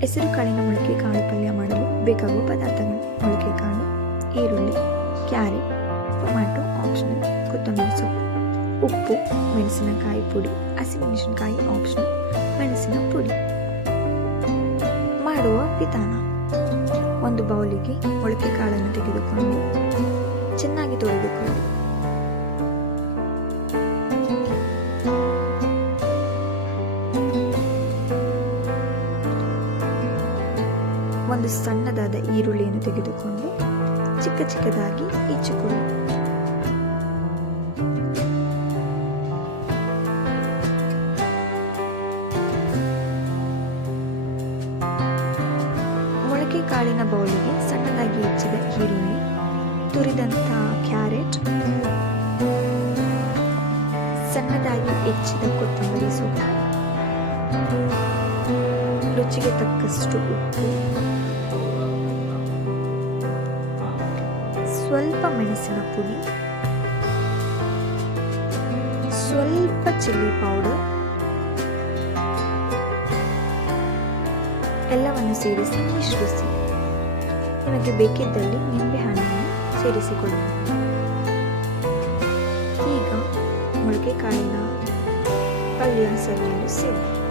ಹೆಸರು ಕಾಳಿನ ಮೊಳಕೆ ಕಾಳು ಪಲ್ಯ ಮಾಡಲು ಬೇಕಾಗುವ ಪದಾರ್ಥಗಳು ಮೊಳಕೆ ಕಾಳು, ಈರುಳ್ಳಿ ಕ್ಯಾರೆಟ್ ಟೊಮ್ಯಾಟೊ, ಆಪ್ಷನಲ್, ಕೊತ್ತಂಬರಿ ಸೊಪ್ಪು, ಉಪ್ಪು, ಮೆಣಸಿನಕಾಯಿ ಪುಡಿ ಹಸಿಮೆಣಸಿನಕಾಯಿ ಆಪ್ಷನಲ್, ಮೆಣಸಿನ ಪುಡಿ. ಮಾಡುವ ವಿಧಾನ. ಒಂದು ಬೌಲಿಗೆ ಮೊಳಕೆ ಕಾಳನ್ನು ತೆಗೆದುಕೊಂಡು ಚೆನ್ನಾಗಿ ತೊಳೆದುಕೊಳ್ಳಿ. ಒಂದು ಸಣ್ಣದಾದ ಈರುಳ್ಳಿಯನ್ನು ತೆಗೆದುಕೊಂಡು ಚಿಕ್ಕ ಚಿಕ್ಕದಾಗಿ ಹೆಚ್ಚಿಕೊಳ್ಳಿ ಮೊಳಕೆ ಕಾಳಿನ ಬೌಲಿಗೆ ಸಣ್ಣದಾಗಿ ಹೆಚ್ಚಿದ ಈರುಳ್ಳಿ ತುರಿದಂತಹ ಕ್ಯಾರೆಟ್, ಸಣ್ಣದಾಗಿ ಹೆಚ್ಚಿದ ಕೊತ್ತಂಬರಿ ಸೊಪ್ಪು ರುಚಿಗೆ ತಕ್ಕಷ್ಟು ಉಪ್ಪು. ಸ್ವಲ್ಪ ಮೆಣಸಿನ ಪುಡಿ. ಸ್ವಲ್ಪ ಚಿಲ್ಲಿ ಪೌಡರ್. ಎಲ್ಲವನ್ನು ಸೇರಿಸಿ ಮಿಶ್ರಿಸಿ. ನಿಮಗೆ ಬೇಕಿದ್ದಲ್ಲಿ ನಿಂಬೆ ಹಣ್ಣನ್ನು ಸೇರಿಸಿಕೊಳ್ಳಿ. ಈಗ ಮೊಳಕೆ ಕಾಳಿನ ಪಲ್ಯ ಸವಿಯಲು ಸಿದ್ಧ